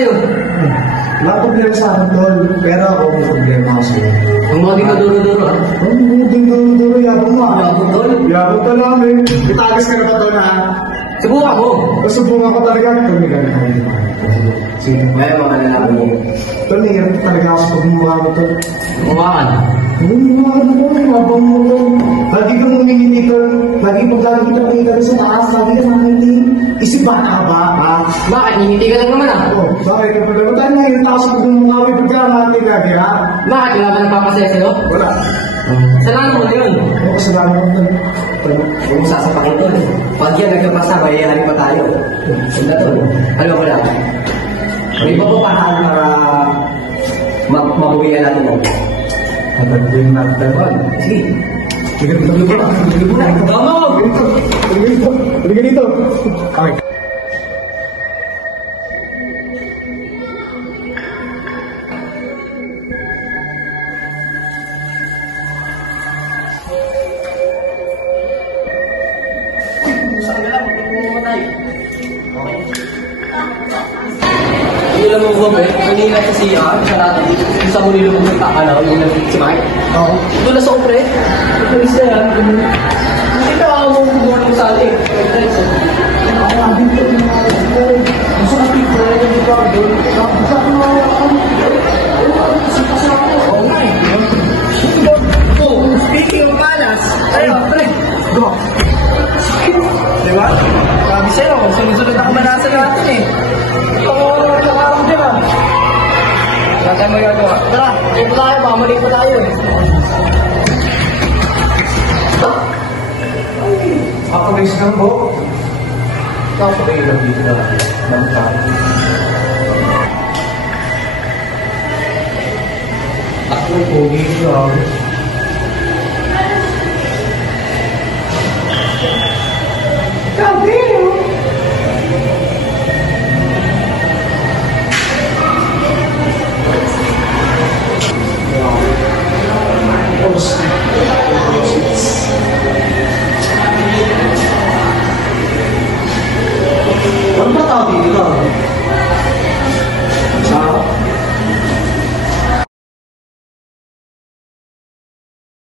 sa'yo? Wala akong problema sa akin, tol. Pero ako may problema ako sa'yo. Ang mga di ka duro-duro, ha? Hindi duro-duro, yabang mo. Yabang, tol? Yabang ka namin. Itagas ka na ba, tol, ha? Subukan mo. Subukan ko talaga. Tol, may ganit ako dito. Sige. May mga nalaman mo. Tol, nahirap talaga ako sa pagmumukha mo, tol. Umakan. Hindi mo ako na, yabang mo, tol. Lagi kang umingiti, tol. Lagi mo lagi kita pakita sa taas. Lagi ka nakangiti. Isip ba ka ba, ha? Bakit? Hindi ka lang naman, ha? Oh, bakit ka pala? Ba't nahirap ako sa pagmumukha mo? Ba't ka natin lagi, ha? Bakit? Wala ba nagpapasaya sa'yo? Wala. Salamat mo na yun. Ako kasalanan ko, tol. Huwag mo sasapakin, tol. Pag yan nagkapasa, mayayari pa tayo. Sanda, tol. Alam ko lang. May iba pa paraan para mabuhingan natin mo. Nagagawin natin tayo. Sige. Sige, tuloy mo. Tuloy mo na. Tama! Tuloy dito. Tuloy dito. Okay. Yung alam mo ba, Be? Kanina sa CR, sa natin, yung sa muli lumang nagtakalaw, yung si Mike. Oo. Doon na sa upre. Ito isa yan. Hindi ka ako kumuha mo sa atin. Gusto ka picture na yung ikaw doon. Gusto ka mawawakan. Oo nga eh. Oh, speaking of malas, tayo, pre. Go. Diba? Sabi sa'yo, sunod-sunod na kamanasan natin eh. Oo, nakakam din ah. Wala tayo magagawa. Tara, ito tayo, pamalik pa tayo eh. Ako guys lang po. Tapos pa kayo lang dito na ng tao. Ako ay pogi lang. Sabi yun. Ano ba tawag dito?